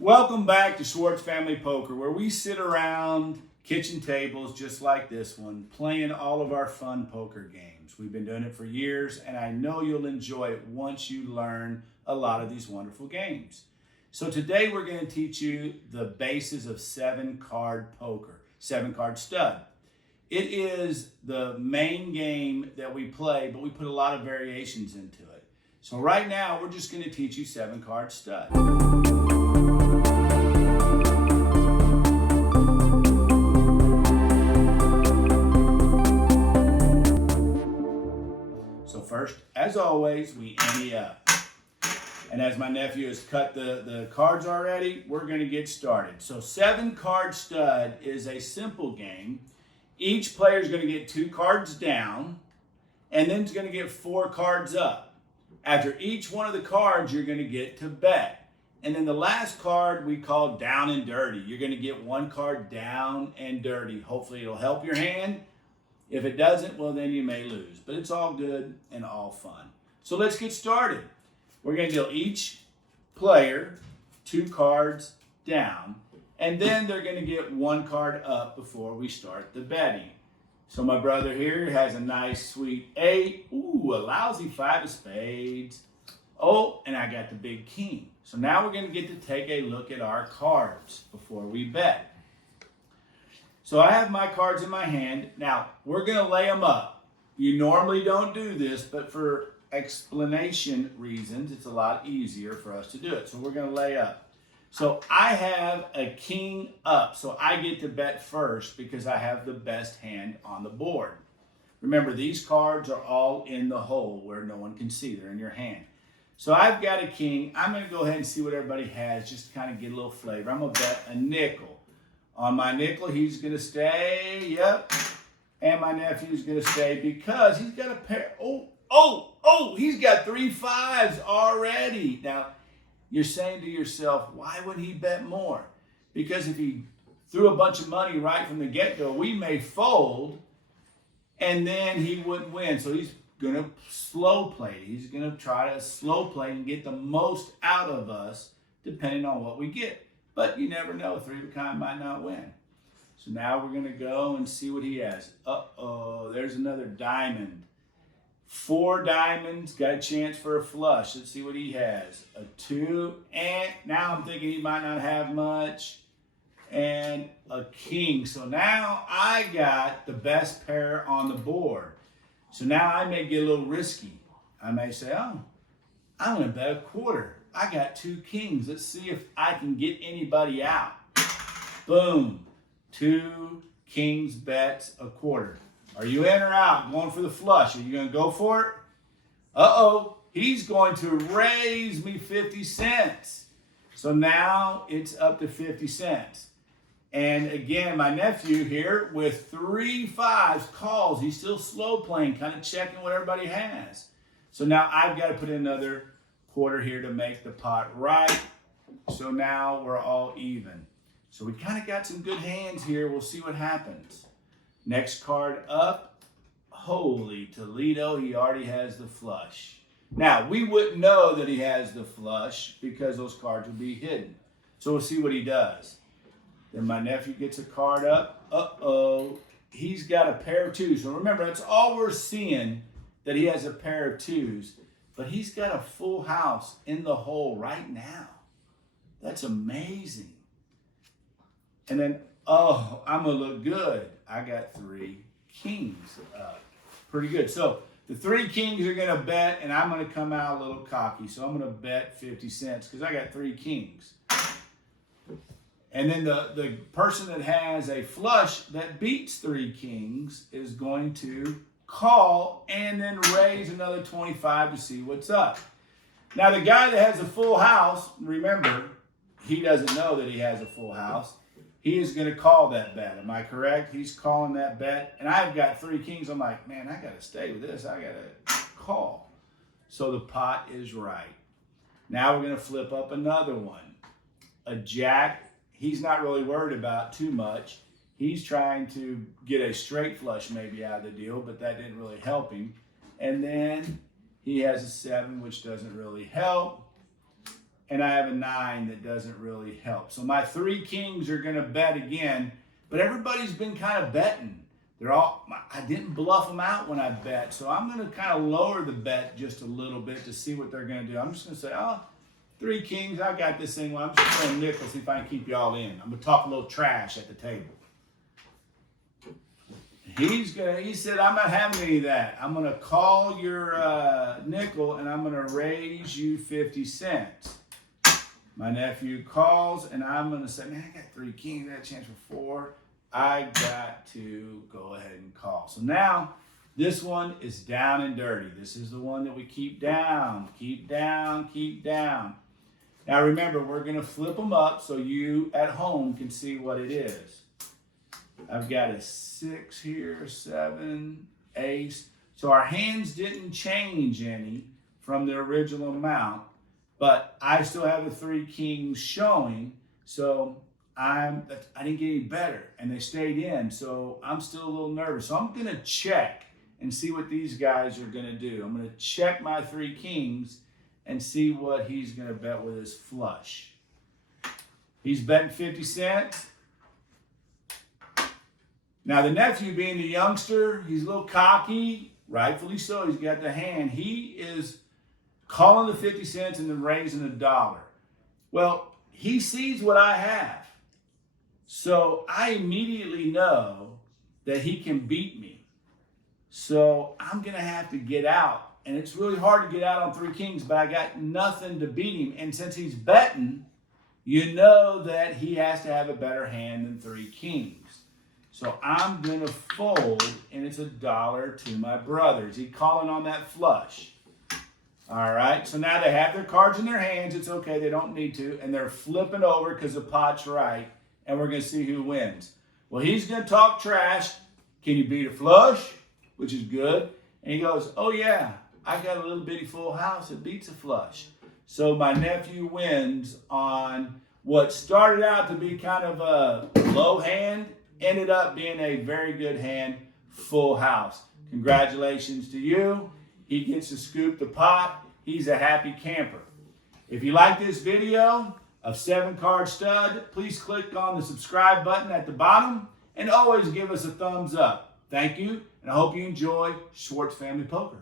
Welcome back to Schwarz Family Poker, where we sit around kitchen tables just like this one, playing all of our fun poker games. We've been doing it for years, and I know you'll enjoy it once you learn a lot of these wonderful games. So today we're going to teach you the basis of 7-card poker, 7-card stud. It is the main game that we play, but we put a lot of variations into it. So right now, we're just going to teach you 7-card stud. So first, as always, we ante up. And as my nephew has cut the cards already, we're going to get started. So 7-card stud is a simple game. Each player is going to get 2 cards down, and then it's going to get 4 cards up. After each one of the cards, you're going to get to bet. And then the last card we call down and dirty. You're going to get 1 card down and dirty. Hopefully it'll help your hand. If it doesn't, well, then you may lose. But it's all good and all fun. So let's get started. We're going to deal each player 2 cards down, and then they're going to get 1 card up before we start the betting. So my brother here has a nice sweet 8. Ooh, a lousy 5 of spades. Oh, and I got the big king. So now we're going to get to take a look at our cards before we bet. So I have my cards in my hand. Now, we're going to lay them up. You normally don't do this, but for explanation reasons, it's a lot easier for us to do it. So we're going to lay up. So I have a king up, so I get to bet first because I have the best hand on the board. Remember, these cards are all in the hole where no one can see. They're in your hand. So I've got a king. I'm going to go ahead and see what everybody has just to kind of get a little flavor. I'm going to bet a nickel. On my nickel, he's going to stay. Yep. And my nephew's going to stay because he's got a pair. Oh, he's got 3 5s already. Now, you're saying to yourself, why would he bet more? Because if he threw a bunch of money right from the get-go, we may fold, and then he wouldn't win. So he's going to slow play. He's going to try to slow play and get the most out of us, depending on what we get. But you never know. 3 of a kind might not win. So now we're going to go and see what he has. Uh-oh, there's another diamond. 4 diamonds, got a chance for a flush. Let's see what he has. A 2, and now I'm thinking he might not have much. And a king. So now I got the best pair on the board. So now I may get a little risky. I may say, oh, I'm going to bet a quarter. I got 2 kings. Let's see if I can get anybody out. Boom. 2 kings bets a quarter. Are you in or out? Going for the flush. Are you going to go for it? Uh-oh. He's going to raise me 50 cents. So now it's up to 50 cents. And again, my nephew here with 3 5s calls. He's still slow playing, kind of checking what everybody has. So now I've got to put in another quarter here to make the pot right. So now we're all even. So we kind of got some good hands here. We'll see what happens. Next card up, holy Toledo, he already has the flush. Now, we wouldn't know that he has the flush because those cards would be hidden. So we'll see what he does. Then my nephew gets a card up. Uh-oh, he's got a pair of 2s. So remember, that's all we're seeing, that he has a pair of 2s. But he's got a full house in the hole right now. That's amazing. And then, oh, I'm going to look good. I got 3 kings up. Pretty good. So the 3 kings are going to bet, and I'm going to come out a little cocky. So I'm going to bet 50 cents because I got 3 kings. And then the person that has a flush that beats 3 kings is going to call and then raise another 25 to see what's up. Now, the guy that has a full house, remember, he doesn't know that he has a full house. He is going to call that bet. Am I correct? He's calling that bet. And I've got 3 kings. I'm like, man, I got to stay with this. I got to call. So the pot is right. Now we're going to flip up another one. A jack. He's not really worried about too much. He's trying to get a straight flush maybe out of the deal, but that didn't really help him. And then he has a 7, which doesn't really help. and I have a 9 that doesn't really help. So my 3 kings are going to bet again, but everybody's been kind of betting. I didn't bluff them out when I bet, so I'm going to kind of lower the bet just a little bit to see what they're going to do. I'm just going to say, oh, 3 kings, I got this thing. Well, I'm just throwing nickels, see if I can keep y'all in. I'm going to talk a little trash at the table. He said, I'm not having any of that. I'm going to call your nickel, and I'm going to raise you 50 cents. My nephew calls, and I'm going to say, man, I got 3 kings. I got a chance for 4. I got to go ahead and call. So now this one is down and dirty. This is the one that we keep down, keep down, keep down. Now remember, we're going to flip them up so you at home can see what it is. I've got a 6 here, 7, ace. So our hands didn't change any from the original amount, but I still have the 3 kings showing. So I didn't get any better, and they stayed in. So I'm still a little nervous. So I'm going to check and see what these guys are going to do. I'm going to check my 3 kings and see what he's going to bet with his flush. He's betting 50 cents. Now, the nephew, being the youngster, he's a little cocky, rightfully so. He's got the hand. He is calling the 50 cents and then raising $1. Well, he sees what I have. So I immediately know that he can beat me. So I'm going to have to get out. And it's really hard to get out on 3 kings, but I got nothing to beat him. And since he's betting, you know that he has to have a better hand than 3 kings. So I'm going to fold, and it's $1 to my brothers. He's calling on that flush. All right, so now they have their cards in their hands. It's okay, they don't need to. And they're flipping over because the pot's right, and we're going to see who wins. Well, he's going to talk trash. Can you beat a flush? Which is good. And he goes, oh, yeah, I got a little bitty full house. It beats a flush. So my nephew wins on what started out to be kind of a low hand, ended up being a very good hand, full house. Congratulations to you. He gets to scoop the pot. He's a happy camper. If you like this video of 7-card stud, please click on the subscribe button at the bottom and always give us a thumbs up. Thank you, and I hope you enjoy Schwarz Family Poker.